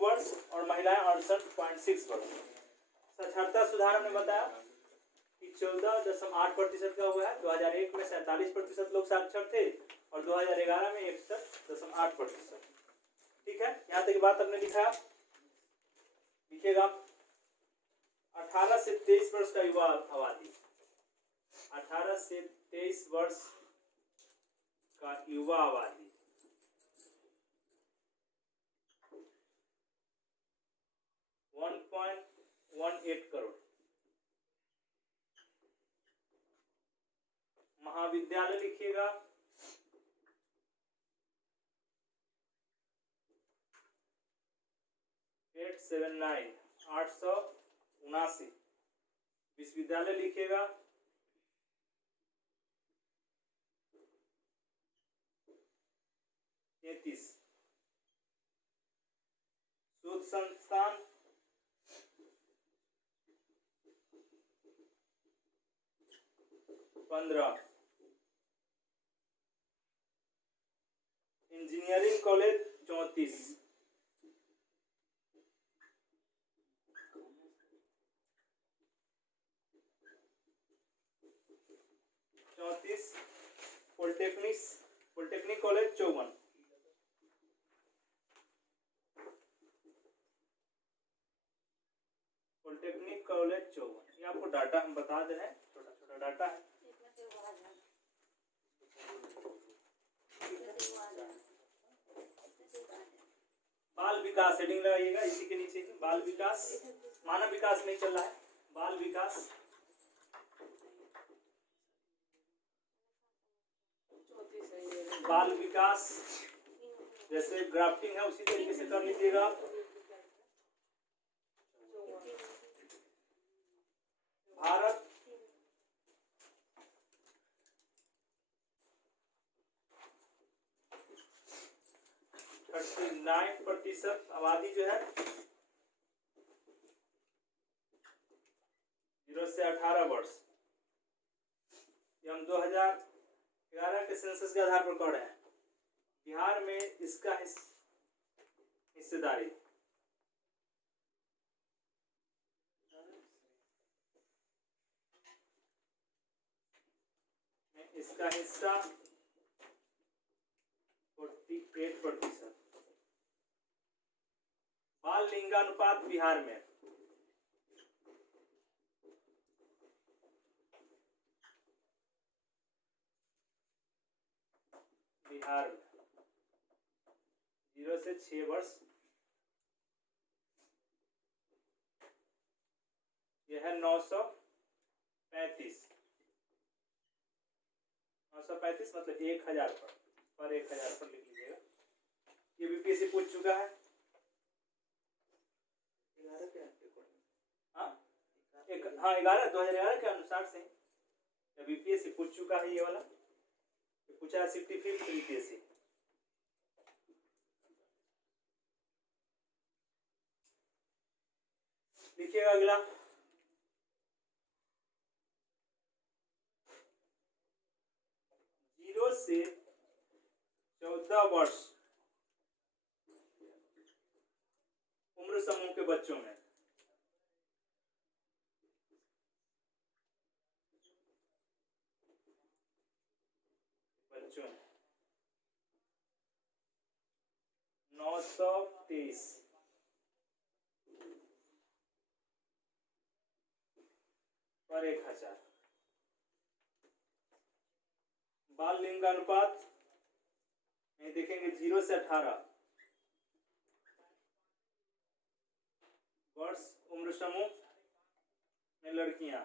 वर्ष और महिलाएं 68.6 वर्ष। साक्षरता सुधार हमने बताया कि 14.8% का हुआ है। 2001 में 47% लोग साक्षर थे और 2011 में 61.8%। ठीक है, यहाँ तक बात हमने लिखा। लिखिएगा 18 से 23 वर्ष का युवा आबादी, 18 से 23 वर्ष का युवा आबादी 1.18 करोड़। महाविद्यालय लिखिएगा 879। विश्वविद्यालय लिखिएगा 33। शोध संस्थान 15। Engineering college 34। Polytechnic college 54। Polytechnic college 54। ये आपको डाटा हम बता दे रहे हैं, छोटा छोटा डाटा है। बाल विकास हेडिंग लगाइएगा इसी के नीचे ही। बाल विकास, मानव विकास नहीं चल रहा है, बाल विकास। बाल विकास जैसे ग्राफ्टिंग है उसी तरीके से कर लीजिएगा। भारत 39% आबादी जो है 0 से 18 वर्ष। ये हम 2011 के सेंसस के आधार पर कह रहे हैं। बिहार में इसका हिस्सेदारी इसका हिस्सा 48%। बाल लिंगानुपात बिहार में बिहार में 0 से 6 वर्ष यह है 935। 935 मतलब 1000 पर 1000 पर लिख लीजिएगा। ये बीपीएससी पूछ चुका है। 11 के हाँ 2011 के अनुसार से बीपीएससी पूछ चुका है। ये वाला पूछा है 65 बीपीएससी। लिखिएगा अगला 0 से 14 वर्ष उम्र समूह के बच्चों में बच्चों 923 पर 1000। बाल लिंगानुपात में देखेंगे 0 से 18 वर्ष उम्र समूह में लड़कियां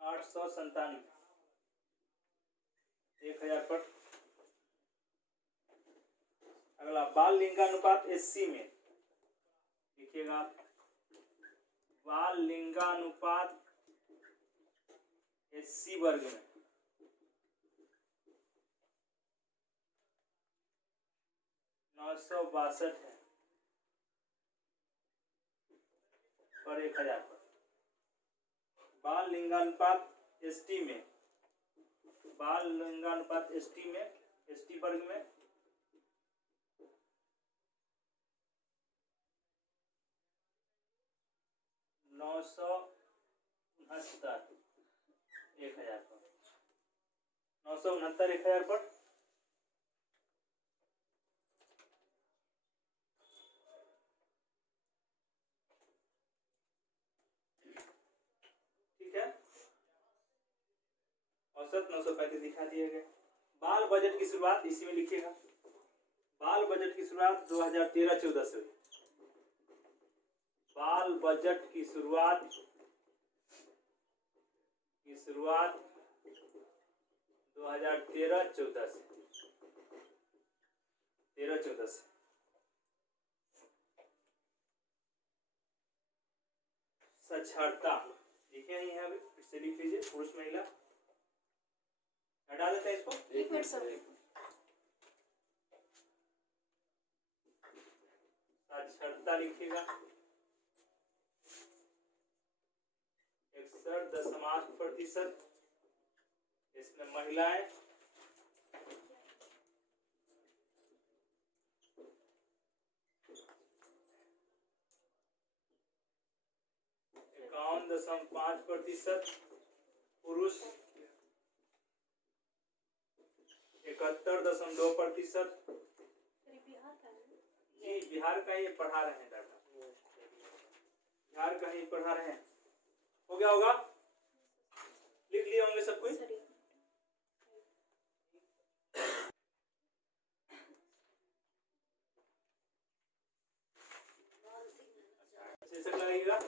897। 1000 पर। अगला बाल लिंगानुपात एससी में लिखिएगा बाल लिंगानुपात एससी वर्ग में 962 है पर 1000 पर। बाल लिंगानुपात एसटी में, बाल लिंगानुपात एसटी में, एसटी वर्ग में 969 1000 पर, 969 1000 पर। ठीक है, औसत 935 दिखा दिया गया। बाल बजट की शुरुआत इसी में लिखिएगा। बाल बजट की शुरुआत 2013-14 से हुई। बाल बजट की शुरुआत 2013-14 से, 13-14 से। साक्षरता लिखे नहीं है, अभी फिर से लिख लीजिए, पुरुष महिला हटा देते हैं इसको। एक मिनट सर। साक्षरता लिखिएगा 61.8%। इसमें महिलाएं 51.5%, पुरुष 71.2%। बिहार का है? जी बिहार का ही पढ़ा रहे हैं डाटा, बिहार का ही पढ़ा रहे हैं। हो गया होगा, लिख लिए होंगे सब कुछ। शीर्षक लगाइएगा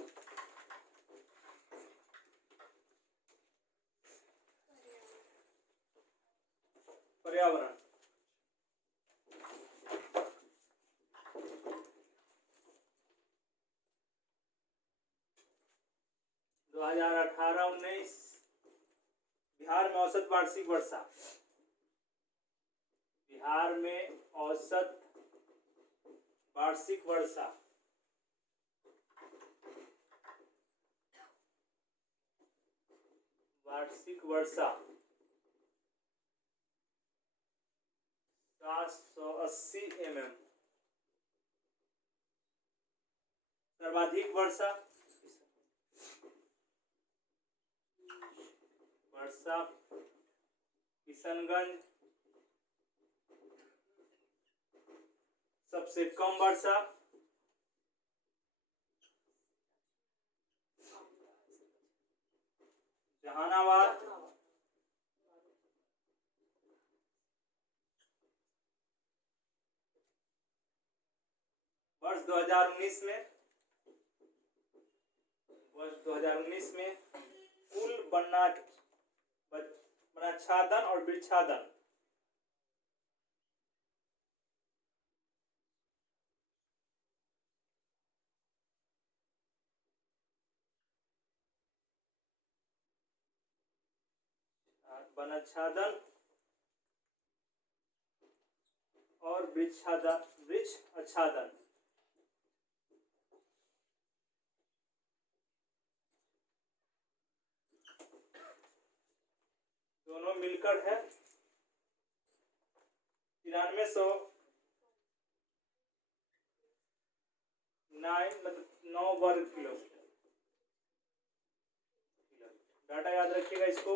पर्यावरण। दो 2018-19 बिहार में औसत वार्षिक वर्षा, बिहार में औसत वार्षिक वर्षा वार्षिक वर्षा 780 mm। सर्वाधिक वर्षा किशनगंज, सबसे कम वर्षा जहानाबाद, वर्ष 2019 में कुल वनाच्छादन और वृक्षादन वनाच्छादन और वृक्ष आच्छादन दोनों मिलकर है 9309 वर्ग किलोमीटर। डाटा याद रखिएगा इसको।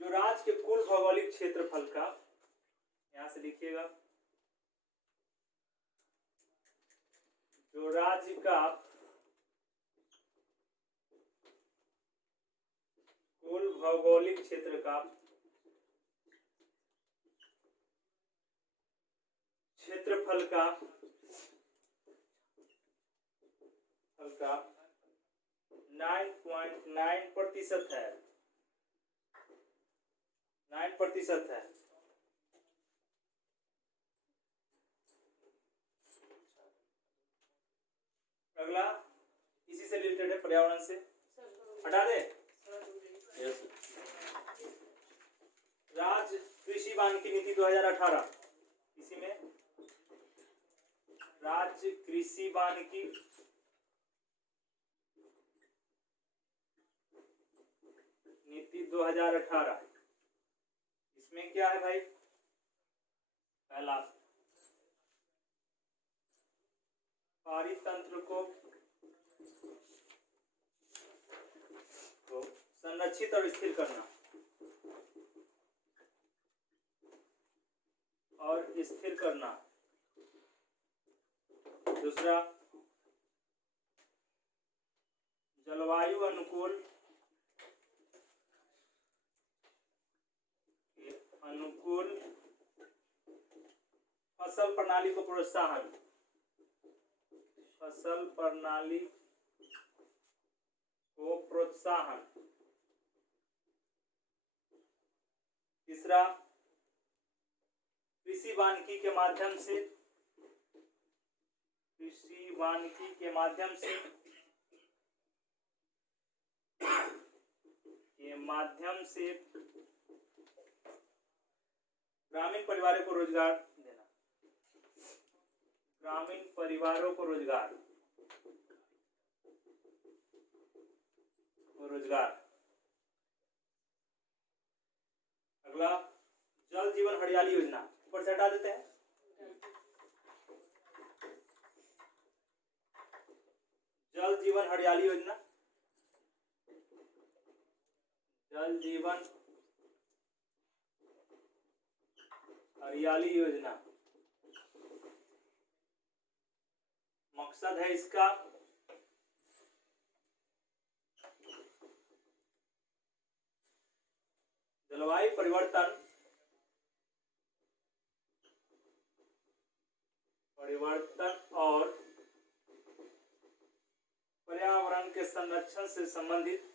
जो राज्य के कुल भौगोलिक क्षेत्रफल का, यहां से लिखिएगा, जो राज्य का कुल भौगोलिक क्षेत्र का क्षेत्रफल का 9.9% है, 9% है। अगला इसी से रिलेटेड है, पर्यावरण से। हटा दे। राज्य कृषि वानिकी नीति 2018, इसी में राज्य कृषि वानिकी नीति 2018। इसमें क्या है भाई? पहला, पारितंत्र को संरक्षित और स्थिर करना और स्थिर करना। दूसरा, जलवायु अनुकूल फसल प्रणाली को प्रोत्साहन, फसल प्रणाली को प्रोत्साहन। तीसरा, कृषि वानिकी के माध्यम से ग्रामीण परिवारों को रोजगार देना, ग्रामीण परिवारों को रोजगार। अगला, जल जीवन हरियाली योजना, ऊपर से हटा देते हैं। जल जीवन हरियाली योजना, जल जीवन हरियाली योजना। मकसद है इसका जलवायु परिवर्तन और पर्यावरण के संरक्षण से संबंधित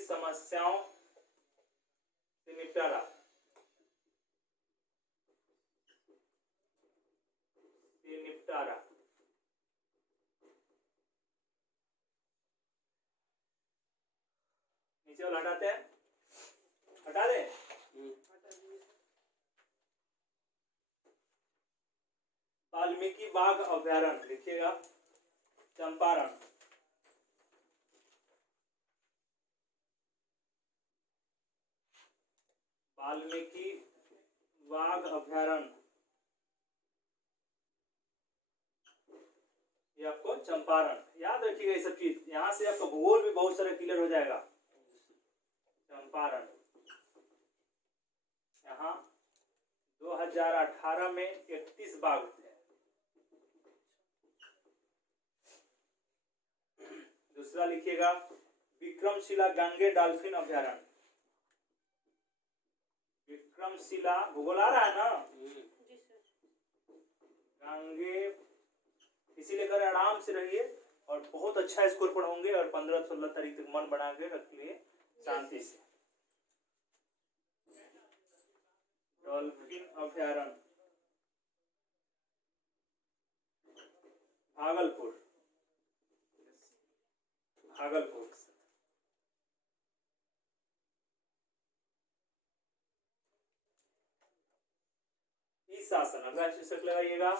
समस्याओं से निपटारा। नीचे वाला हटाते हैं, हटा दें। वाल्मीकि बाघ अभयारण्य लिखिएगा, चंपारण। वाल्मीकि बाघ अभयारण्य, ये आपको चंपारण याद रखिएगा। ये सब चीज यहाँ से आपका भूगोल भी बहुत सारा क्लियर हो जाएगा। चंपारण यहाँ 2018 में 31 बाघ थे। दूसरा लिखिएगा, विक्रमशिला गांगे डॉल्फिन अभयारण्य। विक्रमशिला, भूगोल आ रहा है ना? गांगे, इसी लेकर आराम से रहिए और बहुत अच्छा स्कोर पढ़ोगे और 15-16 तारीख तक मन बना के रखिए शांति से। डॉल्फिन अभयारण्य भागलपुर। ई शासन, अगला शीर्षक लगाइएगा।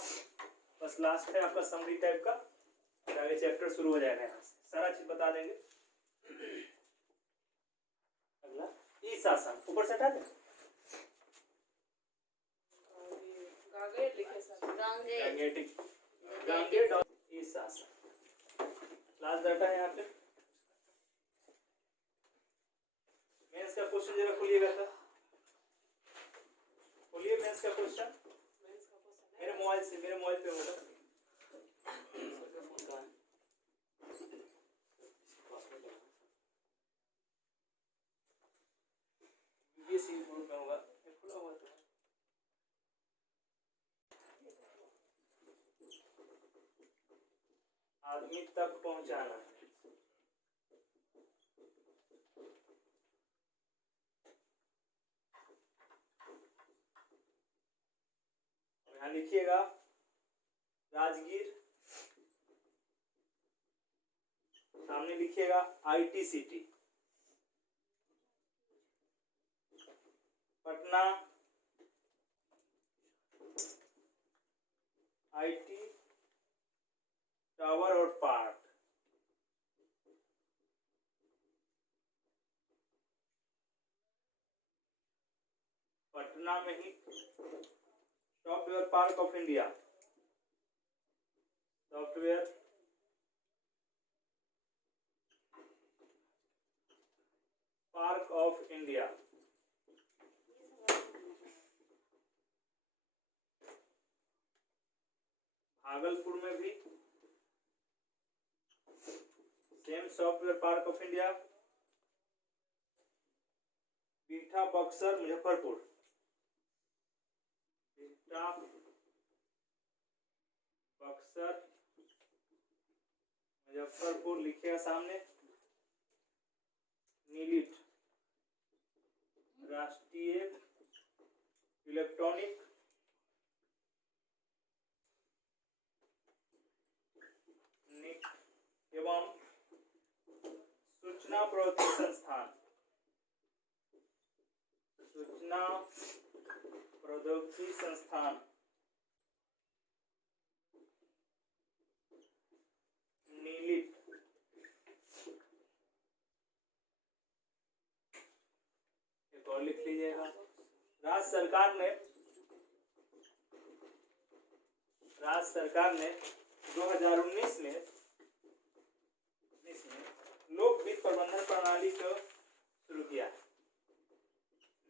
बस लास्ट है आपका समरी टाइप का, फिर आगे चैप्टर शुरू हो जाएगा। यहाँ से सारा चीज बता देंगे। अगला ई शासन, ऊपर से हटा दें। ई शासन लास्ट डाटा है यहाँ पे। मेंस का क्वेश्चन जरा खोलिएगा था, खोलिए मेंस का क्वेश्चन। मेरे मोबाइल पे होगा। ये सी ग्रुप में होगा, खुला हुआ था। आदमी तक पहुंचाना, यहाँ लिखिएगा राजगीर सामने सामने लिखिएगा ITCT पटना IT टावर और पार्क। पटना में ही software park of India, software park of India. Bhagalpur में भी same software park of India. Bihta Buxar Muzaffarpur, बिठा बक्सर मुजफ्फरपुर लिखिएगा सामने। नीलिट राष्ट्रीय इलेक्ट्रॉनिक एवं सूचना प्रौद्योगिकी संस्थान, सूचना प्रौद्योगिकी संस्थान नीलिट। एक और लिख लीजिएगा। राज्य सरकार ने 2019 में लोक वित्त प्रबंधन प्रणाली को शुरू किया।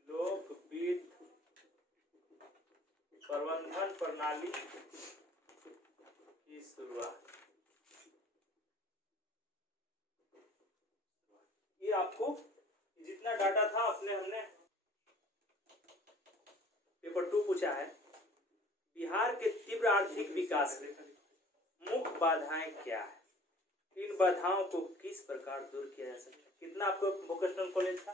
लोक वित्त प्रबंधन प्रणाली की शुरुआत। ये आपको जितना डाटा था हमने पेपर 2 पूछा है। बिहार के तीव्र आर्थिक विकास में मुख्य बाधाएं क्या है? इन बाधाओं को किस प्रकार दूर किया जा सकता है? कितना आपको वोकेशनल कॉलेज था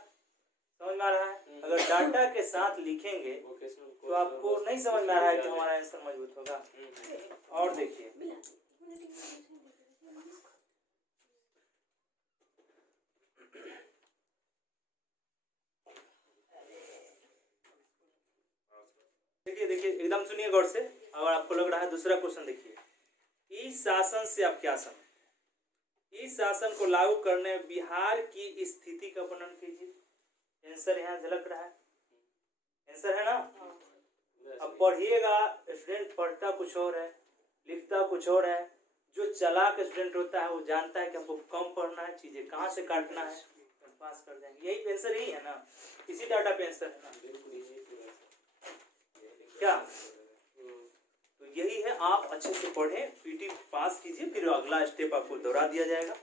समझ में आ रहा है? अगर डाटा के साथ लिखेंगे तो आपको नहीं समझ में आ रहा है कि हमारा आंसर मजबूत होगा। और देखिए देखिए एकदम सुनिए गौर से। अगर आपको लग रहा है दूसरा क्वेश्चन देखिए, इस शासन से आप क्या समझ? इस शासन को लागू करने बिहार की स्थिति का वर्णन कीजिए। आंसर यहाँ झलक रहा है, आंसर है ना? अब पढ़िएगा, स्टूडेंट पढ़ता कुछ और है, लिखता कुछ और है। जो चालाक स्टूडेंट होता है वो जानता है कि हमको कम पढ़ना है, चीजें कहाँ से काटना है, पास कर जाएंगे। यही आंसर यही है ना, इसी डाटा पे आंसर है ना क्या? तो यही है, आप अच्छे से पढ़ें, पीटी पास कीजिए, फिर अगला स्टेप आपको दोहरा दिया जाएगा।